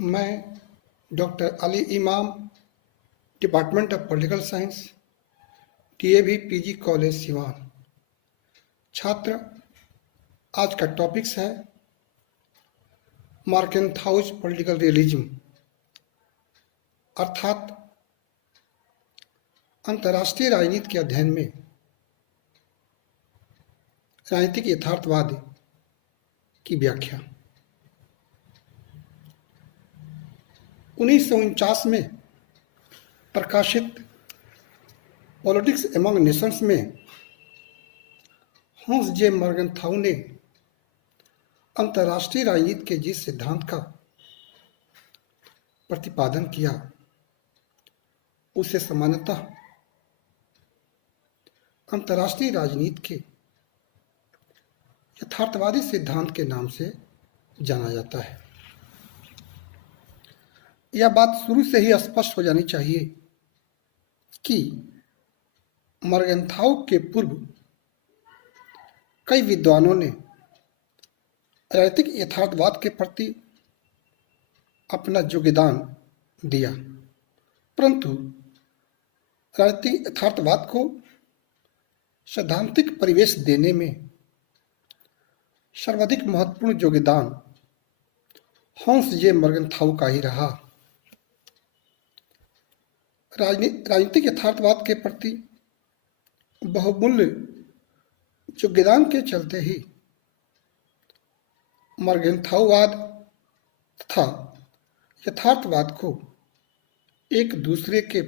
मैं डॉक्टर अली इमाम, department of political science, DAV PG college Siwan. छात्र, आज का टॉपिक्स है मर्केंथाउज पॉलिटिकल रियलिज्म, अर्थात अंतर्राष्ट्रीय राजनीति के अध्ययन में राजनीतिक यथार्थवाद की व्याख्या। 1949 में प्रकाशित पॉलिटिक्स एमंग नेशंस में हॉन्स जे मर्केंथाउ ने अंतर्राष्ट्रीय राजनीति के जिस सिद्धांत का प्रतिपादन किया उसे सामान्यतः अंतर्राष्ट्रीय राजनीति के यथार्थवादी सिद्धांत के नाम से जाना जाता है। यह बात शुरू से ही स्पष्ट हो जानी चाहिए कि मर्केंथाउ के पूर्व कई विद्वानों ने राजनीतिक यथार्थवाद के प्रति अपना योगदान दिया, परंतु राजनीतिक यथार्थवाद को सैद्धांतिक परिवेश देने में सर्वाधिक महत्वपूर्ण योगदान हॉन्स जे मर्केंथाउ का ही रहा। राजनीतिक यथार्थवाद के प्रति बहुमूल्य योगदान के चलते ही मर्केंथाउवाद तथा यथार्थवाद को एक दूसरे के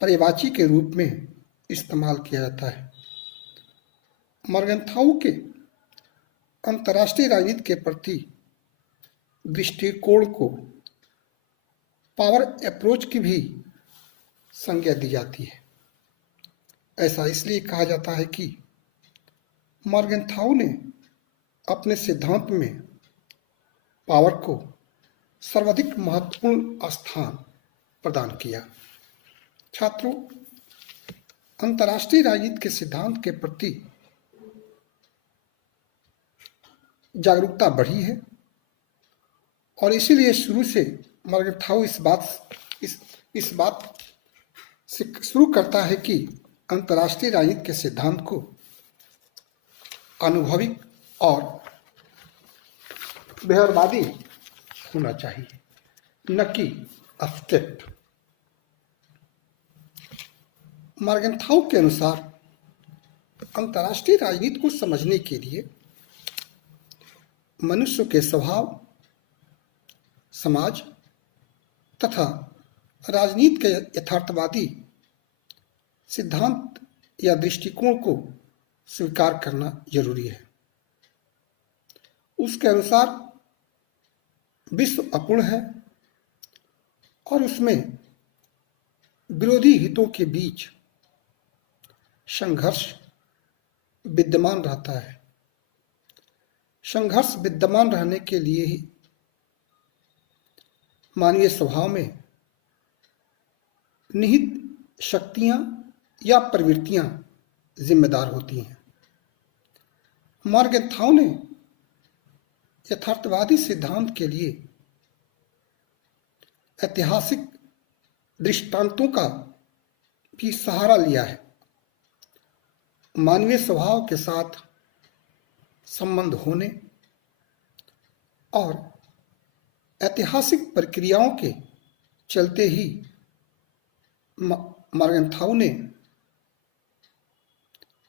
पर्यायवाची के रूप में इस्तेमाल किया जाता है। मर्केंथाउ के अंतर्राष्ट्रीय राजनीति के प्रति दृष्टिकोण को पावर अप्रोच की भी संज्ञा दी जाती है। ऐसा इसलिए कहा जाता है कि मर्केंथाउ ने अपने सिद्धांत में पावर को सर्वाधिक महत्वपूर्ण स्थान प्रदान किया। छात्रों, अंतर्राष्ट्रीय राजनीति के सिद्धांत के प्रति जागरूकता बढ़ी है और इसीलिए शुरू से मर्केंथाउ इस बात से शुरू करता है कि अंतर्राष्ट्रीय राजनीति के सिद्धांत को अनुभविक और व्यवहारवादी होना चाहिए, न कि एब्स्ट्रैक्ट। मर्केंथाउ के अनुसार अंतर्राष्ट्रीय राजनीति को समझने के लिए मनुष्य के स्वभाव, समाज तथा राजनीति के यथार्थवादी सिद्धांत या दृष्टिकोण को स्वीकार करना जरूरी है। उसके अनुसार विश्व अपूर्ण है और उसमें विरोधी हितों के बीच संघर्ष विद्यमान रहता है। संघर्ष विद्यमान रहने के लिए ही मानवीय स्वभाव में निहित शक्तियां या प्रवृत्तियां जिम्मेदार होती हैं। मर्केंथाउ ने यथार्थवादी सिद्धांत के लिए ऐतिहासिक दृष्टांतों का भी सहारा लिया है। मानवीय स्वभाव के साथ संबंध होने और ऐतिहासिक प्रक्रियाओं के चलते ही मर्केंथाउ ने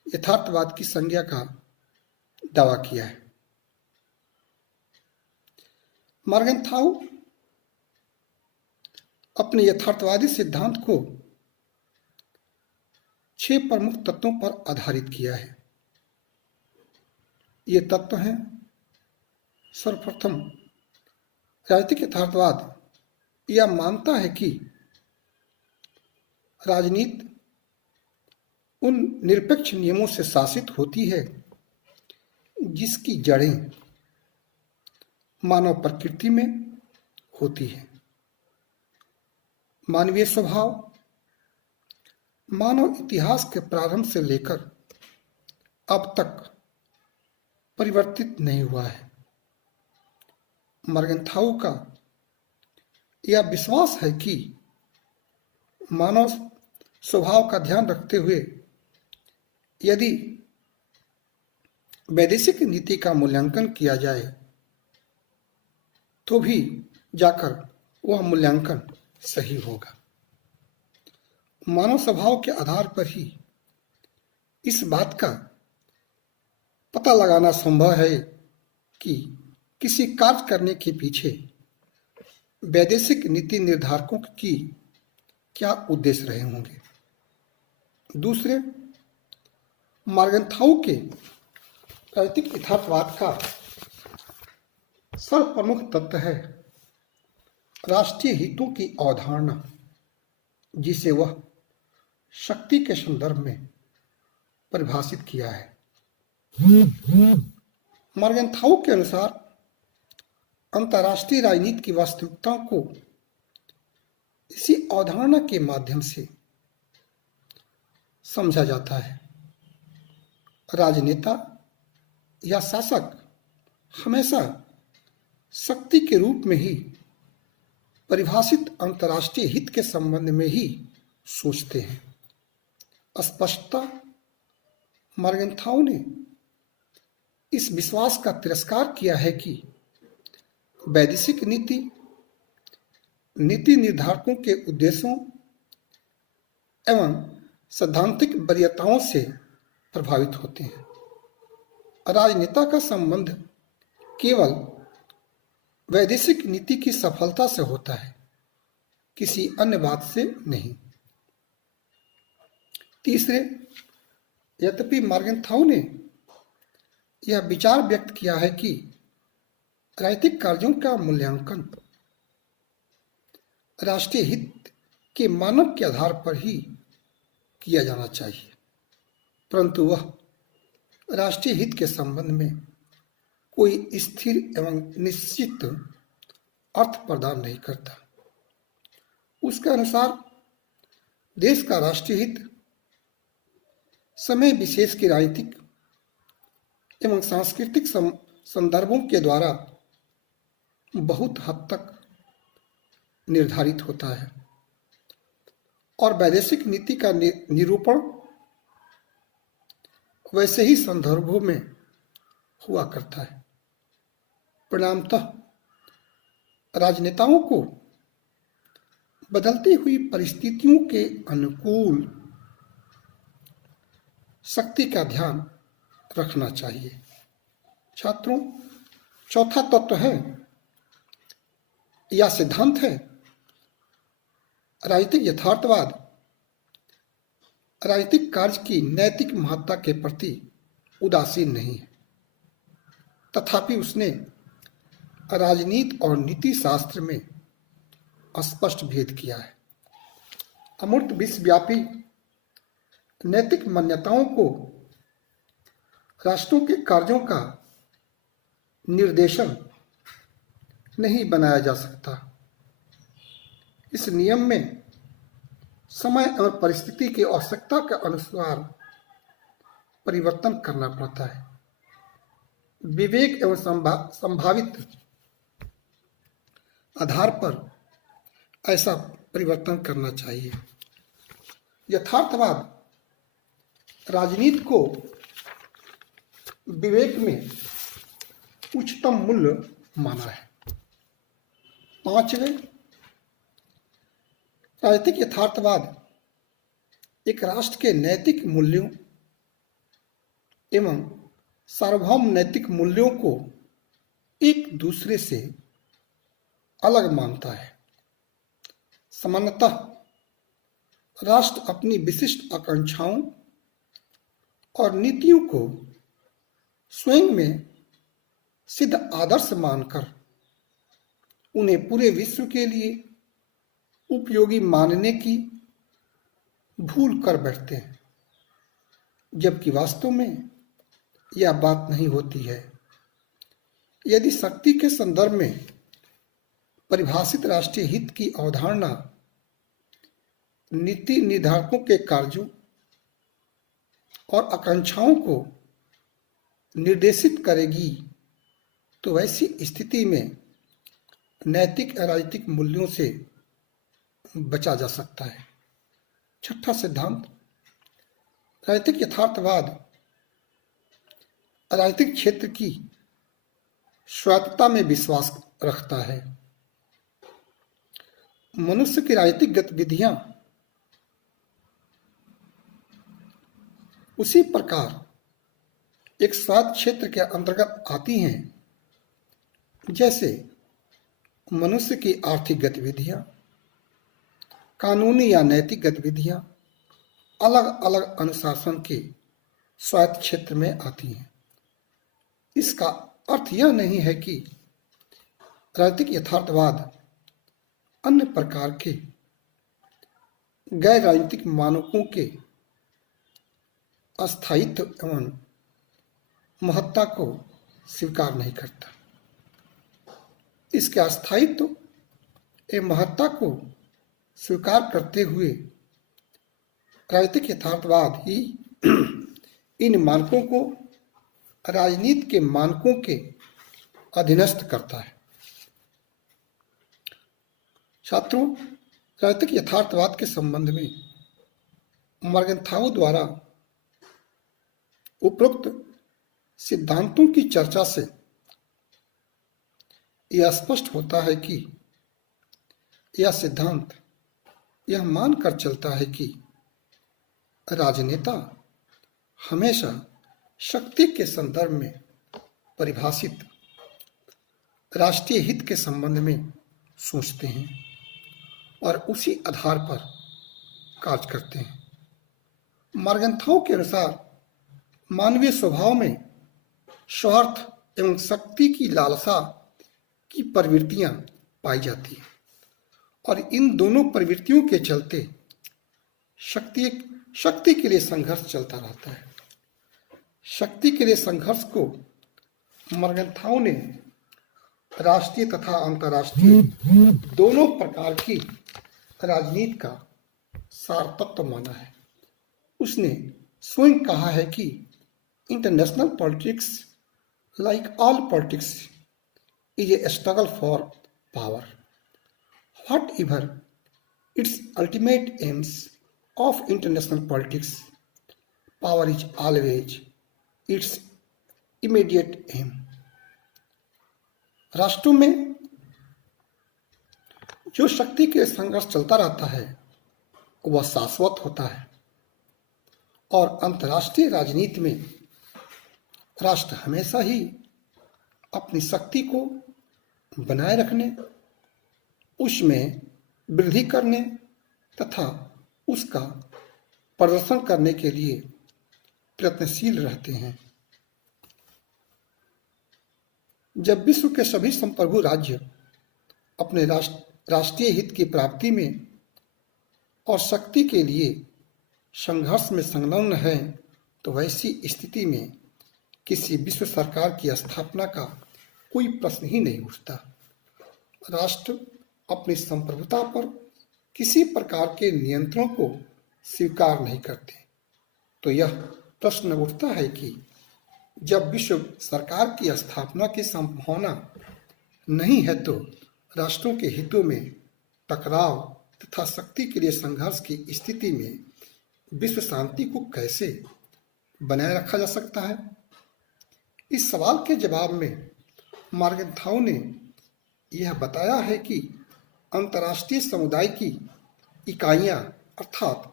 यथार्थवाद की संज्ञा का दावा किया है। मर्केंथाउ अपने यथार्थवादी सिद्धांत को 6 प्रमुख तत्वों पर आधारित किया है। ये तत्व हैं: सर्वप्रथम, राजनीतिक यथार्थवाद यह मानता है कि राजनीति उन निरपेक्ष नियमों से शासित होती है जिसकी जड़ें मानव प्रकृति में होती है। मानवीय स्वभाव मानव इतिहास के प्रारंभ से लेकर अब तक परिवर्तित नहीं हुआ है। मर्केंथाउ का यह विश्वास है कि मानव स्वभाव का ध्यान रखते हुए यदि वैदेशिक नीति का मूल्यांकन किया जाए तो भी जाकर वह मूल्यांकन सही होगा। मानव स्वभाव के आधार पर ही इस बात का पता लगाना संभव है कि किसी कार्य करने के पीछे वैदेशिक नीति निर्धारकों की क्या उद्देश्य रहे होंगे। दूसरे, मॉर्गनथाउ के राजनीतिक यथार्थवाद का सर्वप्रमुख तत्व है राष्ट्रीय हितों की अवधारणा, जिसे वह शक्ति के संदर्भ में परिभाषित किया है। मॉर्गनथाउ के अनुसार अंतर्राष्ट्रीय राजनीति की वास्तविकताओं को इसी अवधारणा के माध्यम से समझा जाता है। राजनेता या शासक हमेशा शक्ति के रूप में ही परिभाषित अंतर्राष्ट्रीय हित के संबंध में ही सोचते हैं। स्पष्टता मॉर्गनथाउ ने इस विश्वास का तिरस्कार किया है कि वैदेशिक नीति निर्धारकों के उद्देश्यों एवं सैद्धांतिक वरीयताओं से प्रभावित होते हैं। राजनेता का संबंध केवल वैदेशिक नीति की सफलता से होता है, किसी अन्य बात से नहीं। तीसरे, यद्यपि मॉर्गनथाउ ने यह विचार व्यक्त किया है कि राजनीतिक कार्यों का मूल्यांकन राष्ट्रीय हित के मानक के आधार पर ही किया जाना चाहिए, परंतु वह राष्ट्रीय हित के संबंध में कोई स्थिर एवं निश्चित अर्थ प्रदान नहीं करता। उसके अनुसार देश का राष्ट्रीय हित समय विशेष के राजनीतिक एवं सांस्कृतिक संदर्भों के द्वारा बहुत हद तक निर्धारित होता है और वैदेशिक नीति का निरूपण वैसे ही संदर्भों में हुआ करता है। परिणामतः राजनेताओं को बदलती हुई परिस्थितियों के अनुकूल शक्ति का ध्यान रखना चाहिए। छात्रों, चौथा तत्व है या सिद्धांत है राजनीतिक यथार्थवाद राजनीतिक कार्य की नैतिक महत्ता के प्रति उदासीन नहीं है, तथापि उसने राजनीति और नीति शास्त्र में स्पष्ट भेद किया है। अमूर्त विश्वव्यापी नैतिक मान्यताओं को राष्ट्रों के कार्यों का निर्देशन नहीं बनाया जा सकता। इस नियम में समय और परिस्थिति की आवश्यकता के अनुसार परिवर्तन करना पड़ता है। विवेक एवं संभावित आधार पर ऐसा परिवर्तन करना चाहिए। यथार्थवाद राजनीति को विवेक में उच्चतम मूल्य माना है। पांचवें, राजनीतिक यथार्थवाद एक राष्ट्र के नैतिक मूल्यों एवं सार्वभौम नैतिक मूल्यों को एक दूसरे से अलग मानता है। सामान्यतः राष्ट्र अपनी विशिष्ट आकांक्षाओं और नीतियों को स्वयं में सिद्ध आदर्श मानकर उन्हें पूरे विश्व के लिए उपयोगी मानने की भूल कर बैठते हैं, जबकि वास्तव में यह बात नहीं होती है। यदि शक्ति के संदर्भ में परिभाषित राष्ट्रीय हित की अवधारणा नीति निर्धारकों के कार्यों और आकांक्षाओं को निर्देशित करेगी, तो वैसी स्थिति में नैतिक और राजनीतिक मूल्यों से बचा जा सकता है। छठा सिद्धांत, राजनीतिक यथार्थवाद राजनीतिक क्षेत्र की स्वायत्तता में विश्वास रखता है। मनुष्य की राजनीतिक गतिविधियां उसी प्रकार एक स्वायत्त क्षेत्र के अंतर्गत आती हैं जैसे मनुष्य की आर्थिक गतिविधियां, कानूनी या नैतिक गतिविधियां अलग अलग अनुशासन के स्वायत्त क्षेत्र में आती हैं। इसका अर्थ यह नहीं है कि राजनीतिक यथार्थवाद अन्य प्रकार के गैर राजनीतिक मानकों के अस्थायित्व एवं महत्ता को स्वीकार नहीं करता। इसके अस्थायित्व एवं महत्ता को स्वीकार करते हुए राजनीतिक यथार्थवाद ही इन मानकों को राजनीति के मानकों के अधीनस्थ करता है। छात्रों, राजनीतिक यथार्थवाद के संबंध में मॉर्गनथाउ द्वारा उपरोक्त सिद्धांतों की चर्चा से यह स्पष्ट होता है कि यह सिद्धांत यह मानकर चलता है कि राजनेता हमेशा शक्ति के संदर्भ में परिभाषित राष्ट्रीय हित के संबंध में सोचते हैं और उसी आधार पर कार्य करते हैं। मॉर्गनथाउ के अनुसार मानवीय स्वभाव में स्वार्थ एवं शक्ति की लालसा की प्रवृत्तियां पाई जाती हैं और इन दोनों प्रवृत्तियों के चलते शक्ति के लिए संघर्ष चलता रहता है। शक्ति के लिए संघर्ष को मॉर्गनथाउ ने राष्ट्रीय तथा अंतर्राष्ट्रीय दोनों प्रकार की राजनीति का सार तत्व माना है। उसने स्वयं कहा है कि international politics, like all politics, is a struggle for power. Whatever its ultimate aims of international politics, power is always its immediate aim. राष्ट्रों में जो शक्ति के संघर्ष चलता रहता है वह शाश्वत होता है और अंतर्राष्ट्रीय राजनीति में राष्ट्र हमेशा ही अपनी शक्ति को बनाए रखने, उसमें वृद्धि करने तथा उसका प्रदर्शन करने के लिए प्रयत्नशील रहते हैं। जब विश्व के सभी संप्रभु राज्य अपने राष्ट्रीय हित की प्राप्ति में और शक्ति के लिए संघर्ष में संलग्न हैं, तो वैसी स्थिति में किसी विश्व सरकार की स्थापना का कोई प्रश्न ही नहीं उठता। राष्ट्र अपनी संप्रभुता पर किसी प्रकार के नियंत्रण को स्वीकार नहीं करते। तो यह प्रश्न उठता है कि जब विश्व सरकार की स्थापना की संभावना नहीं है तो राष्ट्रों के हितों में टकराव तथा शक्ति के लिए संघर्ष की स्थिति में विश्व शांति को कैसे बनाए रखा जा सकता है? इस सवाल के जवाब में मॉर्गनथाउ ने यह बताया है कि अंतर्राष्ट्रीय समुदाय की इकाइयां अर्थात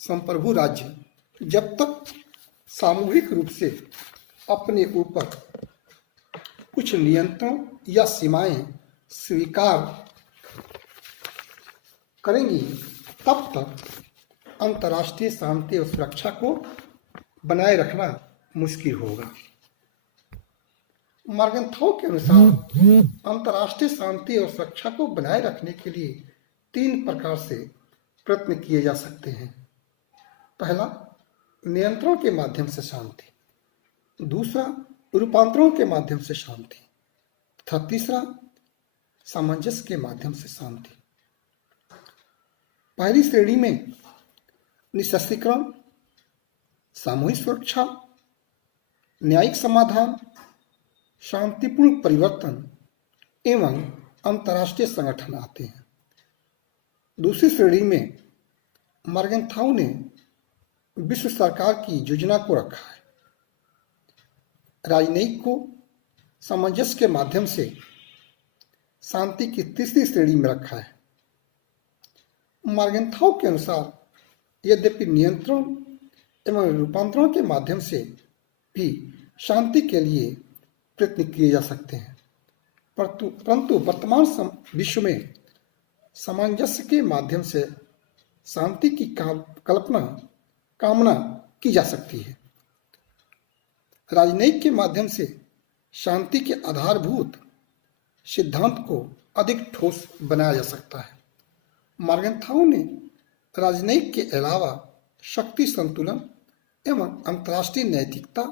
संप्रभु राज्य जब तक सामूहिक रूप से अपने ऊपर कुछ नियंत्रण या सीमाएं स्वीकार करेंगी तब तक अंतर्राष्ट्रीय शांति और सुरक्षा को बनाए रखना मुश्किल होगा। मॉर्गनथाउ के अनुसार अंतर्राष्ट्रीय शांति और सुरक्षा को बनाए रखने के लिए 3 प्रकार से प्रयत्न किए जा सकते हैं। पहला, नियंत्रण के माध्यम से शांति, दूसरा रूपांतरों के माध्यम से शांति तथा तीसरा सामंजस्य के माध्यम से शांति। पहली श्रेणी में निःशस्त्रीकरण, सामूहिक सुरक्षा, न्यायिक समाधान, शांतिपूर्ण परिवर्तन एवं अंतर्राष्ट्रीय संगठन आते हैं। दूसरी श्रेणी में मॉर्गनथाउ ने विश्व सरकार की योजना को रखा है। राजनयिक को सामंजस्य के माध्यम से शांति की तीसरी श्रेणी में रखा है। मॉर्गनथाउ के अनुसार यद्यपि नियंत्रण एवं रूपांतरण के माध्यम से भी शांति के लिए प्रयत्न किए जा सकते हैं, परंतु वर्तमान विश्व में सामंजस्य के माध्यम से शांति की कामना की जा सकती है। राजनयिक के माध्यम से शांति के आधारभूत सिद्धांत को अधिक ठोस बनाया जा सकता है। मॉर्गनथाउ ने राजनयिक के अलावा शक्ति संतुलन एवं अंतर्राष्ट्रीय नैतिकता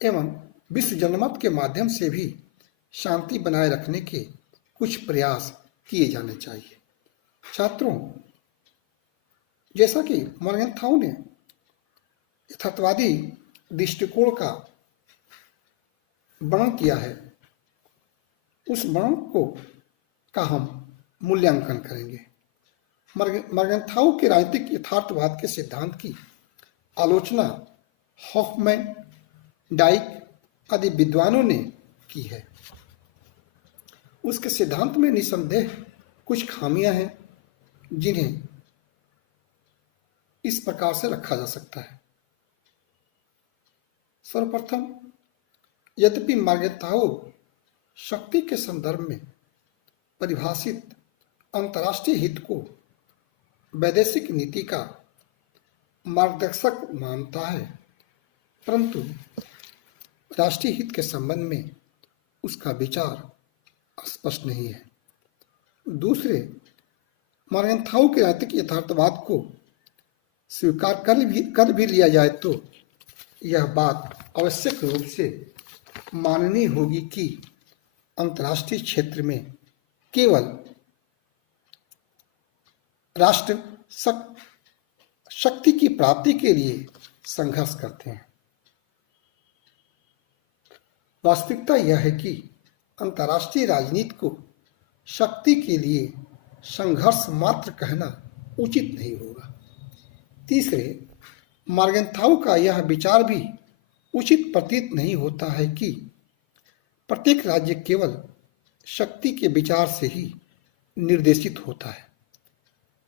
एवं विश्व जनमत के माध्यम से भी शांति बनाए रखने के कुछ प्रयास किए जाने चाहिए। छात्रों, जैसा कि मॉर्गनथाउ ने यथार्थवादी दृष्टिकोण का वर्णन किया है, उस वर्णन का हम मूल्यांकन करेंगे। मॉर्गनथाउ के राजनीतिक यथार्थवाद के सिद्धांत की आलोचना हॉफमैन, डाइक आदि विद्वानों ने की है। उसके सिद्धांत में निसंदेह कुछ खामियां हैं जिन्हें इस प्रकार से रखा जा सकता है। सर्वप्रथम, यद्यपि मॉर्गनथाउ शक्ति के संदर्भ में परिभाषित अंतर्राष्ट्रीय हित को वैदेशिक नीति का मार्गदर्शक मानता है, परंतु राष्ट्रीय हित के संबंध में उसका विचार स्पष्ट नहीं है। दूसरे, मॉर्गनथाउ के राजनीतिक यथार्थवाद को स्वीकार कर भी लिया जाए तो यह बात आवश्यक रूप से माननी होगी कि अंतर्राष्ट्रीय क्षेत्र में केवल राष्ट्र शक्ति की प्राप्ति के लिए संघर्ष करते हैं। वास्तविकता यह है कि अंतर्राष्ट्रीय राजनीति को शक्ति के लिए संघर्ष मात्र कहना उचित नहीं होगा। तीसरे, मॉर्गनथाउ का यह विचार भी उचित प्रतीत नहीं होता है कि प्रत्येक राज्य केवल शक्ति के विचार से ही निर्देशित होता है।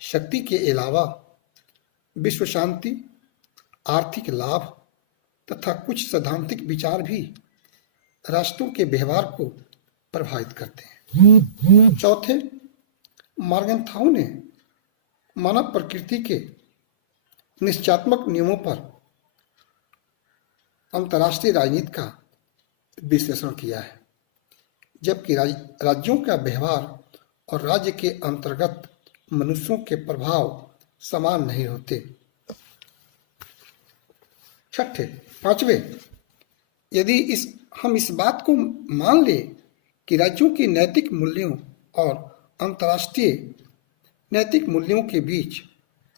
शक्ति के अलावा विश्व शांति, आर्थिक लाभ तथा कुछ सैद्धांतिक विचार भी राष्ट्रों के व्यवहार को प्रभावित करते हैं। चौथे, मॉर्गनथाउ ने मानव प्रकृति के निश्चयात्मक नियमों पर अंतर्राष्ट्रीय राजनीति का विश्लेषण किया है, जबकि राज्यों का व्यवहार और राज्य के अंतर्गत मनुष्यों के प्रभाव समान नहीं होते। पांचवें, यदि हम इस बात को मान ले कि राज्यों की नैतिक मूल्यों और अंतर्राष्ट्रीय नैतिक मूल्यों के बीच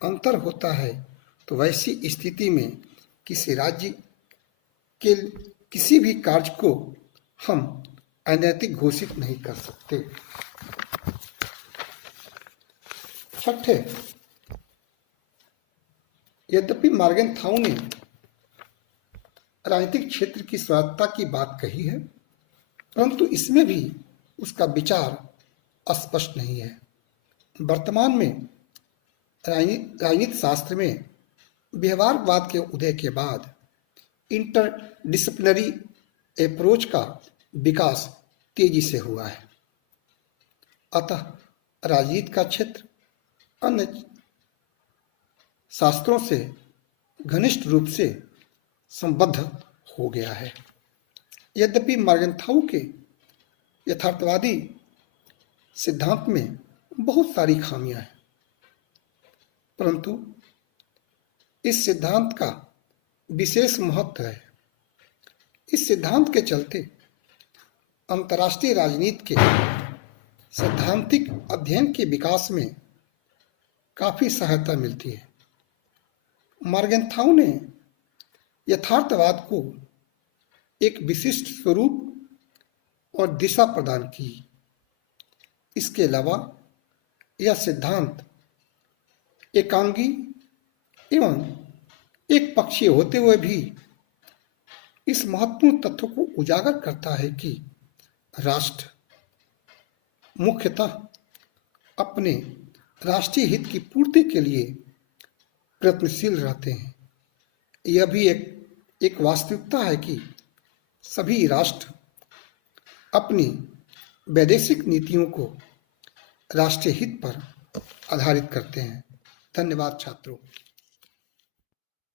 अंतर होता है, तो वैसी स्थिति में किसी राज्य के किसी भी कार्य को हम अनैतिक घोषित नहीं कर सकते। छठे, यद्यपि मॉर्गनथाउ ने राजनीतिक क्षेत्र की स्वायत्तता की बात कही है, परंतु इसमें भी उसका विचार अस्पष्ट नहीं है। वर्तमान में राजनीति शास्त्र में व्यवहारवाद के उदय के बाद इंटरडिसिप्लिनरी अप्रोच का विकास तेजी से हुआ है। अतः राजनीति का क्षेत्र अन्य शास्त्रों से घनिष्ठ रूप से संबद्ध हो गया है। यद्यपि मॉर्गनथाउ के यथार्थवादी सिद्धांत में बहुत सारी खामियां हैं, परंतु इस सिद्धांत का विशेष महत्व है। इस सिद्धांत के चलते अंतर्राष्ट्रीय राजनीति के सैद्धांतिक अध्ययन के विकास में काफी सहायता मिलती है। मॉर्गनथाउ ने यथार्थवाद को एक विशिष्ट स्वरूप और दिशा प्रदान की। इसके अलावा यह सिद्धांत एकांगी एवं एक पक्षीय होते हुए भी इस महत्वपूर्ण तथ्य को उजागर करता है कि राष्ट्र मुख्यतः अपने राष्ट्रीय हित की पूर्ति के लिए प्रयत्नशील रहते हैं। यह भी एक वास्तविकता है कि सभी राष्ट्र अपनी वैदेशिक नीतियों को राष्ट्रीय हित पर आधारित करते हैं। धन्यवाद छात्रों।